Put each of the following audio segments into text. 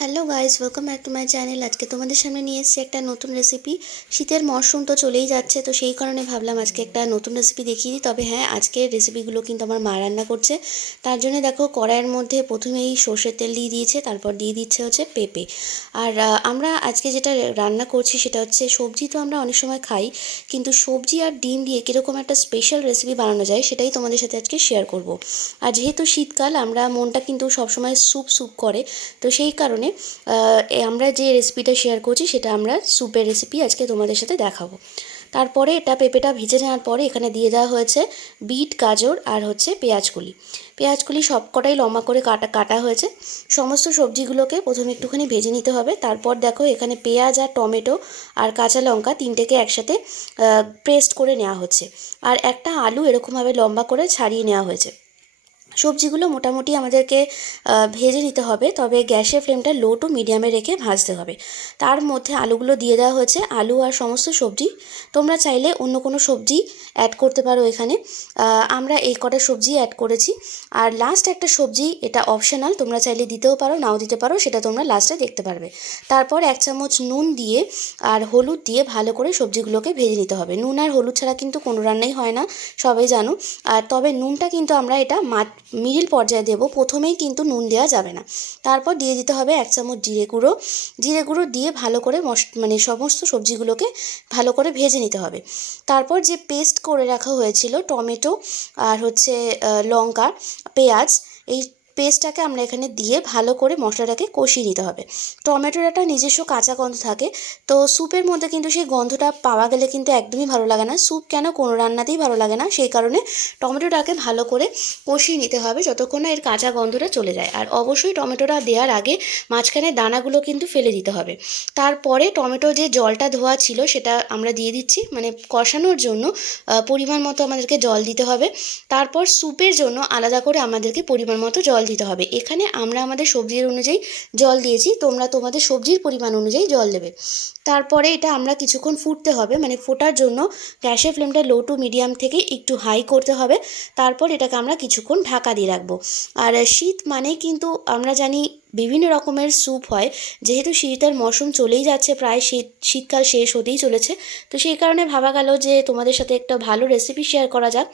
Hello guys, welcome back to my channel. আজকে তোমাদের সামনে নিয়ে এসেছি একটা নতুন রেসিপি। শীতের মরশুম তো চলেই যাচ্ছে, তো সেই কারণে ভাবলাম আজকে একটা নতুন রেসিপি দেখিয়ে দিই। তবে হ্যাঁ, আজকের রেসিপিগুলো কিন্তু আমার মা রান্না করছে। তার জন্য দেখো, কড়াইয়ের মধ্যে প্রথমেই সর্ষের তেল দিয়ে দিয়েছে, তারপর দিয়ে দিচ্ছে হচ্ছে পেঁপে। আর আমরা আজকে যেটা রান্না করছি সেটা হচ্ছে, সবজি তো আমরা অনেক সময় খাই, কিন্তু সবজি আর ডিম দিয়ে কীরকম একটা স্পেশাল রেসিপি বানানো যায় সেটাই তোমাদের সাথে আজকে শেয়ার করব। আর যেহেতু শীতকাল, আমরা মনটা কিন্তু সবসময় স্যুপ স্যুপ করে, তো সেই কারণে আমরা যে রেসিপিটা শেয়ার করছি সেটা আমরা স্যুপের রেসিপি আজকে তোমাদের সাথে দেখাবো। তারপরে এটা পেঁপেটা ভেজে নেওয়ার পরে এখানে দিয়ে দেওয়া হয়েছে বিট, গাজর আর হচ্ছে পেঁয়াজকলি। পেঁয়াজকলি সবকটাই লম্বা করে কাটা কাটা হয়েছে। সমস্ত সবজিগুলোকে প্রথমে একটুখানি ভেজে নিতে হবে। তারপর দেখো, এখানে পেঁয়াজ আর টমেটো আর কাঁচা লঙ্কা তিনটেকে একসাথে পেস্ট করে নেওয়া হচ্ছে। আর একটা আলু এরকমভাবে লম্বা করে ছাড়িয়ে নেওয়া হয়েছে। সবজিগুলো মোটামুটি আমাদেরকে ভেজে নিতে হবে, তবে গ্যাসের ফ্লেমটা লো টু মিডিয়ামে রেখে ভাজতে হবে। তার মধ্যে আলুগুলো দিয়ে দেওয়া হয়েছে, আলু আর সমস্ত সবজি। তোমরা চাইলে অন্য কোনো সবজি অ্যাড করতে পারো এখানে। আমরা এই কটা সবজি অ্যাড করেছি। আর লাস্ট একটা সবজি, এটা অপশনাল, তোমরা চাইলে দিতেও পারো নাও দিতে পারো, সেটা তোমরা লাস্টে দেখতে পারবে। তারপর 1 চামচ নুন দিয়ে আর হলুদ দিয়ে ভালো করে সবজিগুলোকে ভেজে নিতে হবে। নুন আর হলুদ ছাড়া কিন্তু কোনো রান্নাই হয় না, সবাই জানো। আর তবে নুনটা কিন্তু আমরা এটা মিডিল পর্যায়ে দেবো, প্রথমেই কিন্তু নুন দেওয়া যাবে না। তারপর দিয়ে দিতে হবে 1 চামচ জিরে গুঁড়ো। জিরে গুঁড়ো দিয়ে ভালো করে সমস্ত সবজিগুলোকে ভালো করে ভেজে নিতে হবে। তারপর যে পেস্ট করে রাখা হয়েছিল টমেটো আর হচ্ছে লঙ্কা, পেঁয়াজ, এই পেস্টটাকে আমরা এখানে দিয়ে ভালো করে মশলাটাকে কষিয়ে নিতে হবে। টমেটোর একটা নিজস্ব কাঁচা গন্ধ থাকে, তো স্যুপের মধ্যে কিন্তু সেই গন্ধটা পাওয়া গেলে কিন্তু একদমই ভালো লাগে না। স্যুপ কেন, কোনো রান্নাতেই ভালো লাগে না। সেই কারণে টমেটোটাকে ভালো করে কষিয়ে নিতে হবে যতক্ষণ না এর কাঁচা গন্ধটা চলে যায়। আর অবশ্যই টমেটোটা দেওয়ার আগে মাঝখানে দানাগুলো কিন্তু ফেলে দিতে হবে। তারপরে টমেটো যে জলটা ধোয়া ছিল সেটা আমরা দিয়ে দিচ্ছি, মানে কষানোর জন্য পরিমাণ মতো আমাদেরকে জল দিতে হবে। তারপর স্যুপের জন্য আলাদা করে আমাদেরকে পরিমাণ মতো জল দিতে হবে। এখানে আমরা আমাদের সবজির অনুযায়ী জল দিয়েছি, তোমরা তোমাদের সবজির পরিমাণ অনুযায়ী জল দেবে। তারপরে এটা আমরা কিছুক্ষণ ফুটতে হবে, মানে ফোটার জন্য গ্যাসের ফ্লেমটা লো টু মিডিয়াম থেকে একটু হাই করতে হবে। তারপর এটাকে আমরা কিছুক্ষণ ঢাকা দিয়ে রাখবো। আর শীত মানেই কিন্তু আমরা জানি বিভিন্ন রকমের স্যুপ হয়। যেহেতু শীতের মরশুম চলেই যাচ্ছে, প্রায় শীতকাল শেষ হতেই চলেছে, তো সেই কারণে ভাবা গেল যে তোমাদের সাথে একটা ভালো রেসিপি শেয়ার করা যাক।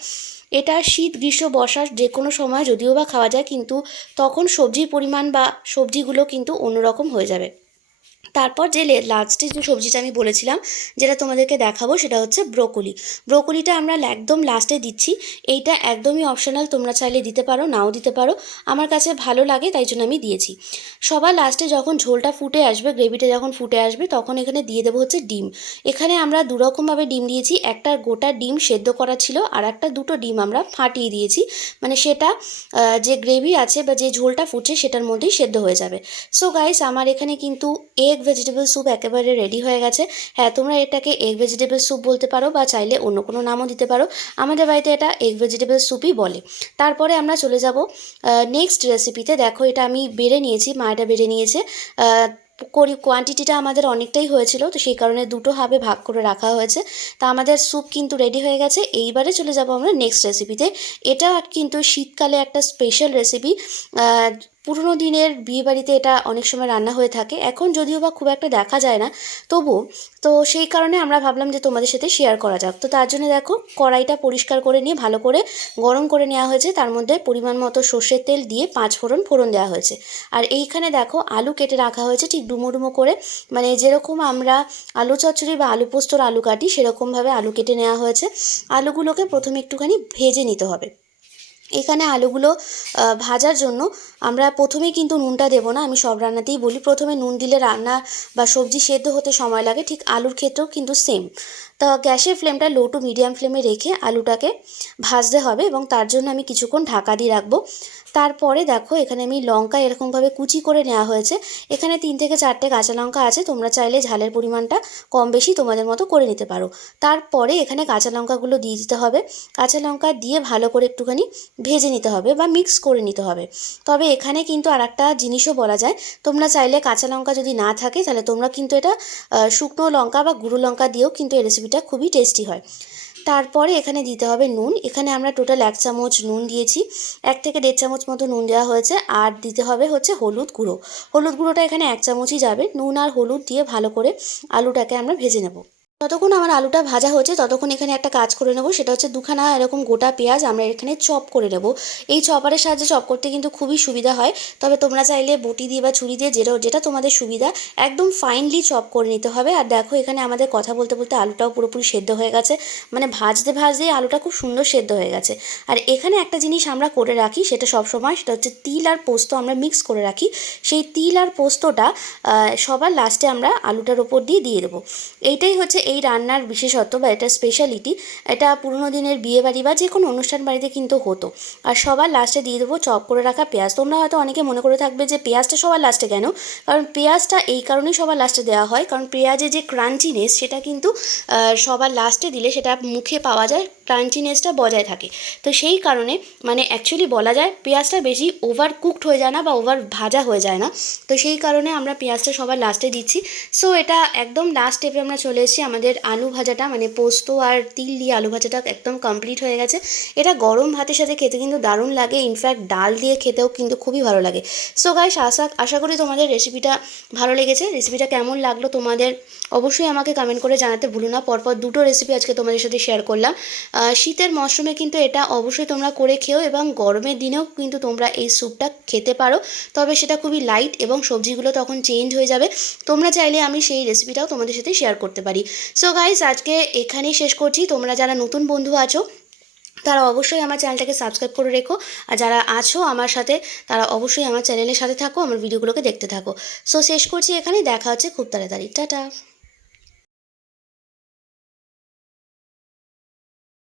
এটা শীত, গ্রীষ্ম, বর্ষার যে কোনো সময় যদিও বা খাওয়া যায়, কিন্তু তখন সবজির পরিমাণ বা সবজিগুলো কিন্তু অন্যরকম হয়ে যাবে। তারপর যে লাস্টে যে সবজিটা আমি বলেছিলাম, যেটা তোমাদেরকে দেখাবো, সেটা হচ্ছে ব্রোকলি। ব্রোকলিটা আমরা একদম লাস্টে দিচ্ছি। এইটা একদমই অপশনাল, তোমরা চাইলে দিতে পারো নাও দিতে পারো। আমার কাছে ভালো লাগে তাই জন্য আমি দিয়েছি। সবার লাস্টে যখন ঝোলটা ফুটে আসবে, গ্রেভিটা যখন ফুটে আসবে, তখন এখানে দিয়ে দেবো হচ্ছে ডিম। এখানে আমরা দুরকমভাবে ডিম দিয়েছি। একটা গোটা ডিম সেদ্ধ করা ছিল, আর একটা দুটো ডিম আমরা ফাটিয়ে দিয়েছি, মানে সেটা যে গ্রেভি আছে বা যে ঝোলটা ফুটছে সেটার মধ্যেই সেদ্ধ হয়ে যাবে। সো গাইস, আমার এখানে কিন্তু এগ ভেজিটেবল স্যুপ একেবারে রেডি হয়ে গেছে। হ্যাঁ, তোমরা এটাকে এগ ভেজিটেবল স্যুপ বলতে পারো বা চাইলে অন্য কোনো নামও দিতে পারো। আমাদের বাড়িতে এটা এগ ভেজিটেবল স্যুপই বলে। তারপরে আমরা চলে যাব নেক্সট রেসিপিতে। দেখো, এটা আমি বেড়ে নিয়েছি, মা এটা বেড়ে নিয়েছে। কোয়ান্টিটিটা আমাদের অনেকটাই হয়েছিল, তো সেই কারণে দুটো ভাবে ভাগ করে রাখা হয়েছে। তা আমাদের স্যুপ কিন্তু রেডি হয়ে গেছে। এইবারে চলে যাব আমরা নেক্সট রেসিপিতে। এটা কিন্তু শীতকালে একটা স্পেশাল রেসিপি। পুরোনো দিনের বিয়েবাড়িতে এটা অনেক সময় রান্না হয়ে থাকে, এখন যদিও বা খুব একটা দেখা যায় না, তবু তো সেই কারণে আমরা ভাবলাম যে তোমাদের সাথে শেয়ার করা যাক। তো তার জন্য দেখো, কড়াইটা পরিষ্কার করে নিয়ে ভালো করে গরম করে নেওয়া হয়েছে। তার মধ্যে পরিমাণ মতো সর্ষের তেল দিয়ে 5 ফোড়ন দেওয়া হয়েছে। আর এইখানে দেখো, আলু কেটে রাখা হয়েছে ঠিক ডুমো ডুমো করে, মানে যেরকম আমরা আলু চচ্চড়ি বা আলু পোস্তর আলু কাটি সেরকমভাবে আলু কেটে নেওয়া হয়েছে। আলুগুলোকে প্রথমে একটুখানি ভেজে নিতে হবে। এখানে আলুগুলো ভাজার জন্য আমরা প্রথমেই কিন্তু নুনটা দেবো না, আমি সব রান্নাতেই বলি প্রথমে নুন দিলে রান্না বা সবজি সেদ্ধ হতে সময় লাগে, ঠিক আলুর ক্ষেত্রেও কিন্তু সেম। তো গ্যাসের ফ্লেমটা লো টু মিডিয়াম ফ্লেমে রেখে আলুটাকে ভাজতে হবে, এবং তার জন্য আমি কিছুক্ষণ ঢাকা দিয়ে রাখবো। তারপরে দেখো, এখানে আমি লঙ্কা এরকমভাবে কুচি করে নেওয়া হয়েছে। এখানে 3 থেকে 4টে কাঁচা লঙ্কা আছে, তোমরা চাইলে ঝালের পরিমাণটা কম বেশি তোমাদের মতো করে নিতে পারো। তারপরে এখানে কাঁচা লঙ্কাগুলো দিয়ে দিতে হবে। কাঁচা লঙ্কা দিয়ে ভালো করে একটুখানি ভেজে নিতে হবে বা মিক্স করে নিতে হবে। তবে এখানে কিন্তু আর একটা জিনিসও বলা যায়, তোমরা চাইলে কাঁচা লঙ্কা যদি না থাকে তাহলে তোমরা কিন্তু এটা শুকনো লঙ্কা বা গুঁড়ো লঙ্কা দিয়েও কিন্তু এই রেসিপিটা খুবই টেস্টি হয়। তারপরে এখানে দিতে হবে নুন। এখানে আমরা টোটাল 1 চামচ নুন দিয়েছি, 1 থেকে 1.5 চামচ মতো নুন দেওয়া হয়েছে। আর দিতে হবে হচ্ছে হলুদ গুঁড়ো। হলুদ গুঁড়োটা এখানে 1 চামচই যাবে। নুন আর হলুদ দিয়ে ভালো করে আলুটাকে আমরা ভেজে নেব। ততক্ষণ আমার আলুটা ভাজা হচ্ছে ততক্ষণ এখানে একটা কাজ করে নেব, সেটা হচ্ছে দুখানা এরকম গোটা পেঁয়াজ আমরা এখানে চপ করে নেব। এই চপারের সাহায্যে চপ করতে কিন্তু খুবই সুবিধা হয়, তবে তোমরা চাইলে বটি দিয়ে বা ছুরি দিয়ে যেটা তোমাদের সুবিধা একদম ফাইনলি চপ করে নিতে হবে। আর দেখো এখানে আমাদের কথা বলতে বলতে আলুটাও পুরোপুরি সেদ্ধ হয়ে গেছে, মানে ভাজতে ভাজতেই আলুটা খুব সুন্দর সেদ্ধ হয়ে গেছে। আর এখানে একটা জিনিস আমরা করে রাখি সেটা সবসময়, সেটা হচ্ছে তিল আর পোস্ত আমরা মিক্স করে রাখি। সেই তিল আর পোস্তটা সবার লাস্টে আমরা আলুটার ওপর দিয়ে দেবো। এইটাই হচ্ছে এই রান্নার বিশেষত্ব বা এটা স্পেশালিটি। এটা পুরোনো দিনের বিয়েবাড়ি বা যে কোনো অনুষ্ঠান বাড়িতে কিন্তু হতো। আর সবার লাস্টে দিয়ে দেবো চপ করে রাখা পেঁয়াজ। তোমরা হয়তো অনেকে মনে করে থাকবে যে পেঁয়াজটা সবার লাস্টে কেন, কারণ পেঁয়াজটা এই কারণেই সবার লাস্টে দেওয়া হয় কারণ পেঁয়াজের যে ক্রাঞ্চিনেস সেটা কিন্তু সবার লাস্টে দিলে সেটা মুখে পাওয়া যায়, ক্রাঞ্চিনেসটা বজায় থাকে। তো সেই কারণে মানে অ্যাকচুয়ালি বলা যায় পেঁয়াজটা বেশি ওভার কুকড হয়ে যায় না বা ওভার ভাজা হয়ে যায় না, তো সেই কারণে আমরা পেঁয়াজটা সবার লাস্টে দিচ্ছি। সো এটা একদম লাস্ট স্টেপে আমরা চলে এসেছি। আমাদের আলু ভাজাটা মানে পোস্ত আর তিল দিয়ে আলু ভাজাটা একদম কমপ্লিট হয়ে গেছে। এটা গরম ভাতের সাথে খেতে কিন্তু দারুণ লাগে, ইনফ্যাক্ট ডাল দিয়ে খেতেও কিন্তু খুবই ভালো লাগে। সো গাইস আশা করি তোমাদের রেসিপিটা ভালো লেগেছে। রেসিপিটা কেমন লাগলো তোমাদের অবশ্যই আমাকে কমেন্ট করে জানাতে ভুলো না। পরপর দুটো রেসিপি আজকে তোমাদের সাথে শেয়ার করলাম। শীতের মরশুমে কিন্তু এটা অবশ্যই তোমরা করে খেও এবং গরমের দিনেও কিন্তু তোমরা এই স্যুপটা খেতে পারো, তবে সেটা খুবই লাইট এবং সবজিগুলো তখন চেঞ্জ হয়ে যাবে। তোমরা চাইলে আমি সেই রেসিপিটাও তোমাদের সাথে শেয়ার করতে পারি। সো গাইস আজকে এখানেই শেষ করছি। তোমরা যারা নতুন বন্ধু আছো তারা অবশ্যই আমার চ্যানেলটাকে সাবস্ক্রাইব করে রেখো, আর যারা আছো আমার সাথে তারা অবশ্যই আমার চ্যানেলের সাথে থাকো, আমার ভিডিওগুলোকে দেখতে থাকো। সো শেষ করছি এখানেই, দেখা হচ্ছে খুব তাড়াতাড়ি। টাটা।